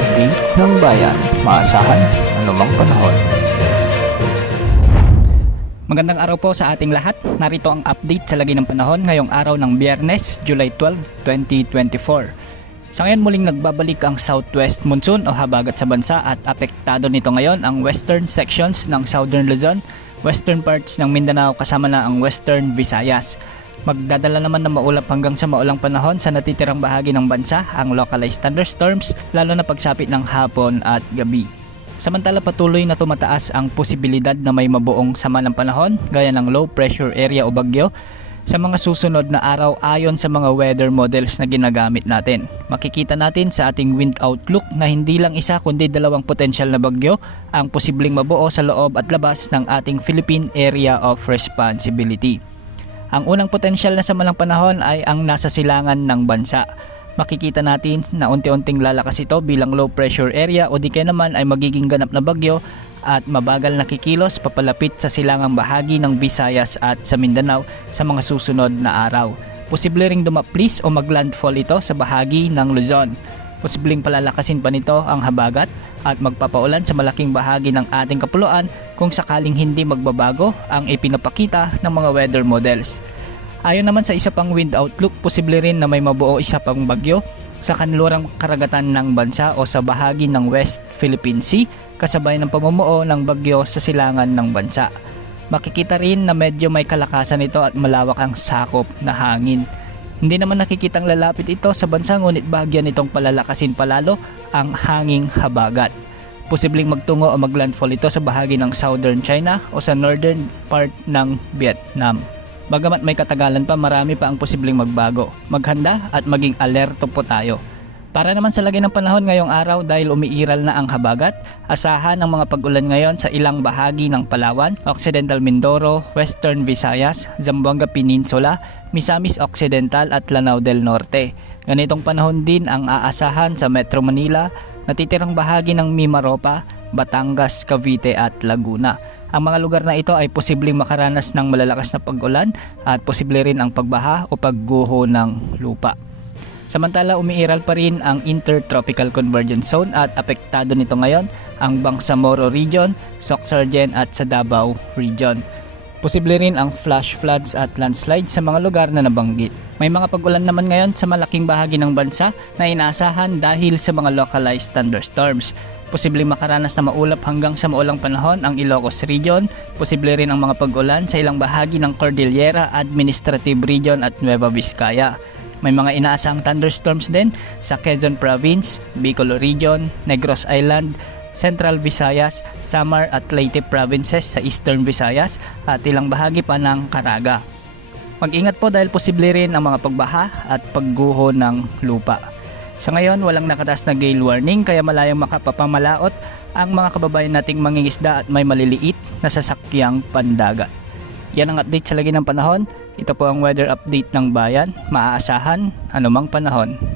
update ng bayan. Maasahan anumang panahon. Magandang araw po sa ating lahat. Narito ang update sa lagi ng panahon ngayong araw ng Biyernes, July 12, 2024. Sa ngayon muling nagbabalik ang southwest monsoon o habagat sa bansa at apektado nito ngayon ang western sections ng Southern Luzon, western parts ng Mindanao kasama na ang western Visayas. Magdadala naman ng maulap hanggang sa maulang panahon sa natitirang bahagi ng bansa ang localized thunderstorms lalo na pagsapit ng hapon at gabi. Samantala patuloy na tumataas ang posibilidad na may mabuong sama ng panahon gaya ng low pressure area o bagyo sa mga susunod na araw ayon sa mga weather models na ginagamit natin. Makikita natin sa ating wind outlook na hindi lang isa kundi dalawang potensyal na bagyo ang posibleng mabuo sa loob at labas ng ating Philippine Area of Responsibility. Ang unang potensyal na sama ng panahon ay ang nasa silangan ng bansa. Makikita natin na unti-unting lalakas ito bilang low pressure area o di kaya naman ay magiging ganap na bagyo at mabagal na kikilos papalapit sa silangang bahagi ng Visayas at sa Mindanao sa mga susunod na araw. Posible ring dumaplis o maglandfall ito sa bahagi ng Luzon. Posibleng palalakasin pa nito ang habagat at magpapaulan sa malaking bahagi ng ating kapuluan kung sakaling hindi magbabago ang ipinapakita ng mga weather models. Ayon naman sa isa pang wind outlook, posible rin na may mabuo isa pang bagyo sa kanlurang karagatan ng bansa o sa bahagi ng West Philippine Sea kasabay ng pamumuo ng bagyo sa silangan ng bansa. Makikita rin na medyo may kalakasan ito at malawak ang sakop na hangin. Hindi naman nakikitang lalapit ito sa bansa ngunit bahagyan nitong palalakasin palalo ang hanging habagat. Posibleng magtungo o maglandfall ito sa bahagi ng southern China o sa northern part ng Vietnam. Bagamat may katagalan pa, marami pa ang posibleng magbago. Maghanda at maging alerto po tayo. Para naman sa lagi ng panahon ngayong araw dahil umiiral na ang habagat, asahan ang mga pag-ulan ngayon sa ilang bahagi ng Palawan, Occidental Mindoro, Western Visayas, Zamboanga Peninsula, Misamis Occidental at Lanao del Norte. Ganitong panahon din ang aasahan sa Metro Manila, natitirang bahagi ng Mimaropa, Batangas, Cavite at Laguna. Ang mga lugar na ito ay posibleng makaranas ng malalakas na pag-ulan at posible rin ang pagbaha o pagguho ng lupa. Samantala umiiral pa rin ang Intertropical Convergence Zone at apektado nito ngayon ang Bangsamoro Region, Sorsogon at sa Davao Region. Posible rin ang flash floods at landslides sa mga lugar na nabanggit. May mga pag-ulan naman ngayon sa malaking bahagi ng bansa na inaasahan dahil sa mga localized thunderstorms. Posibleng makaranas na maulap hanggang sa maulang panahon ang Ilocos Region. Posible rin ang mga pag-ulan sa ilang bahagi ng Cordillera Administrative Region at Nueva Vizcaya. May mga inaasahang thunderstorms din sa Quezon Province, Bicol Region, Negros Island, Central Visayas, Samar at Leyte provinces sa Eastern Visayas at ilang bahagi pa ng Caraga. Mag-ingat po dahil posible rin ang mga pagbaha at pagguho ng lupa. Sa ngayon, walang nakataas na gale warning kaya malayang makapapamalaot ang mga kababayan nating mangingisda at may maliliit na sasakyang pandagat. Yan ang update sa lagi ng panahon. Ito po ang weather update ng bayan. Maaasahan anumang panahon.